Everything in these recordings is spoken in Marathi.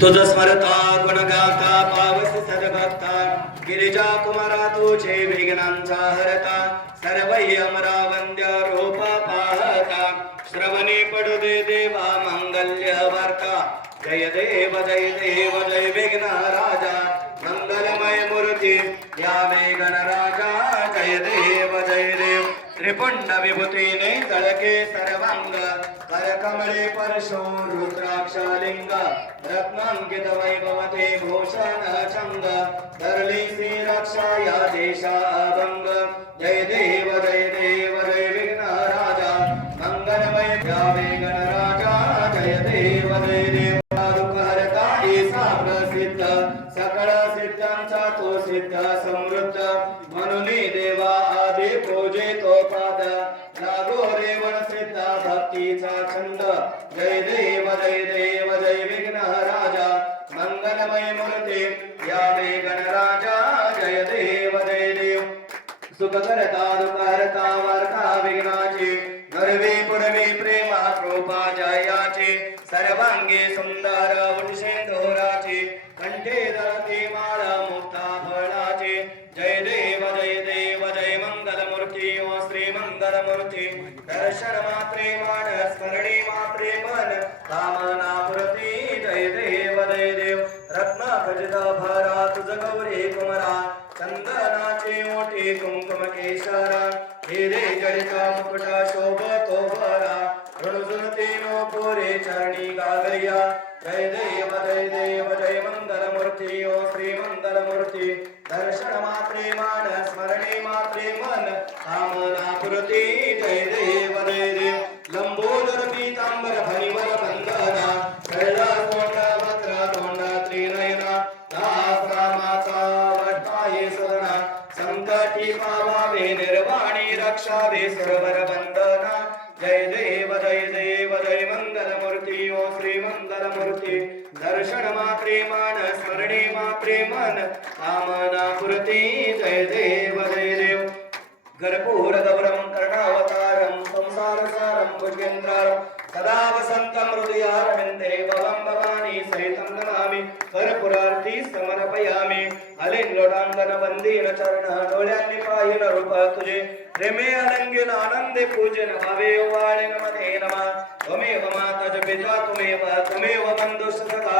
तुझ स्मरता गुण गाता पावस सदभक्ता गिरिजा कुमारा तुझे विघ्नांचा हरता सर्व अमरा वंद्य रूपा पाहता श्रवणे पडू दे देवा मंगल्य वार्ता जय देव जय देव जय विघ्न राजा मंगलमय मूर्ती या वेगन राजा त्रिपुंड विभूतीने तळके सर्वांग करकमळे परशो रुद्राक्षलिंग रत्नांकित वैभवते भूषण छंग धरली श्री रक्षा या देशा अभंग जय देव जय देव जय विघ्न राजा मंगलमय या वेगन राजा जय देव जय देव। दुःख हरता ईसा प्रसिद्ध सकळ सिद्धांचा तो सिद्ध समृद्ध। भक्तीचा छंद. जय देव जय देव जय विघ्न राजा. मंगलमय मूर्ते. या वेगन राजा जय देव जय देव. सुख करता दुःख हरता वार्ता विघ्नाची. नरवी पुरवी प्रेमा कृपा जयाचे. सर्वांगे सुंदर वृषेंदोराची ओ मूर्ती दर्शन मात्रे मन स्मरणे मात्रे मन कामना पुरती जय देव जय देव. रत्न खजित भरा तुझ गौरी कुमरा चंदनाचे मोठे कुंकुम केशरा हिरे जडिता मुकुट शोभतो भरा ऋणुजुनते नो पोरे चरणी गागया जय देव जय देव जय मंगल मूर्ती ओ श्री मंगल मूर्ती दर्शन मात्रे मान स्मरणे दर्शन मात्रे मान स्मरणे मात्रे मन कामना पुरती जय देव जय देव। कर्पूर गौरम कर्णावतारम संसार सारम भुजगेंद्रारम सदा वसंतम परपुरार्थी समर्पयामि। अलिंग लोटांगण वंदीन चरण रूप तुझे। प्रेमे अलङ्गिन आनन्दे पूजन भावे वाणि नमते नमः। त्वमेव माता च पिता त्वमेव त्वमेव बन्धुः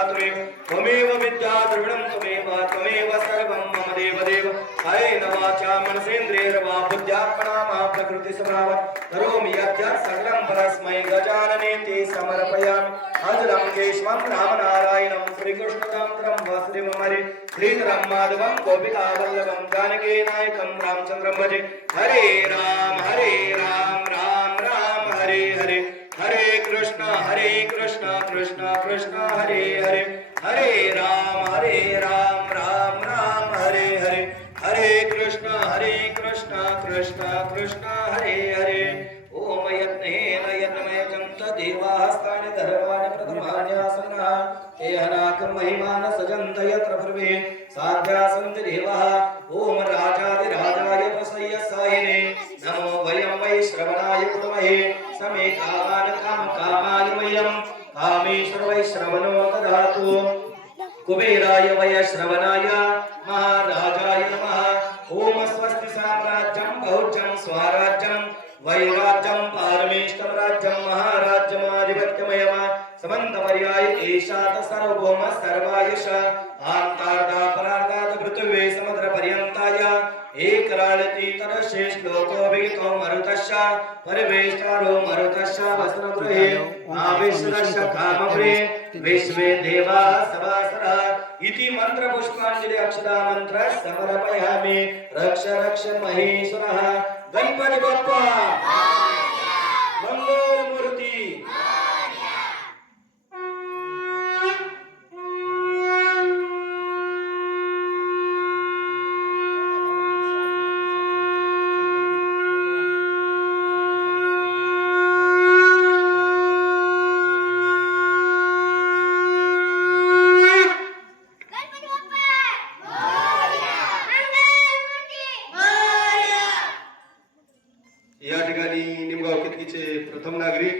त्वमेव। त्वमेव विद्या द्रविणं त्वमेव त्वमेव सर्वं मम देव देव कायेन वाचा मनसेन्द्रियर्वा बुद्ध्यात्मना मा प्रकृति स्वभाव करोमि यद्यत् सकलं परस्मै गजानने ते समर्पयामि। अजरं केशवं रामनारायणं श्रीकृष्णतन्त्रं वसुदेवमरे। श्रीधरं माधवं गोपिकावल्लभं जानकी नायकं रामचन्द्रं भजे। हरे राम हरे राम राम राम हरे हरे। हरे कृष्ण हरे कृष्ण कृष्ण कृष्ण हरे हरे। पूर्वे साध्यासन्ति देवः ॐ राजाधिराजाय प्रसय्य सायिने नमो वयं वै श्रवणाय कुर्महे समे कामान् काम कामानि मह्यं कामेश्वर वै श्रवणो ददातु कुबेराय वय श्रवणाय महाराजाय नमः ओम स्वस्ति साम्राज्यं बहुज्यं स्वराज्यं वैराज्यं पारमेष्ठं राज्यं महाराज्यमाधिपत्यमयम समन्तपर्याय एषात सर्वभौम सर्वायुष आन्तार्धा परार्धात् पृथिवी समुद्रपर्यन्ताय एकराळति तरशे श्लोकोऽभितो मरुतश्च परिवेष्टारो मरुतश्च वस्त्रगृहे आविश्वस्य कामप्रे विश्वे देवा सभासरः इति मन्त्रपुष्पाञ्जलि अक्षरा मन्त्र समर्पयामि रक्ष रक्ष महेश्वरः गणपति बप्पा! मंगल Estamos na gripe.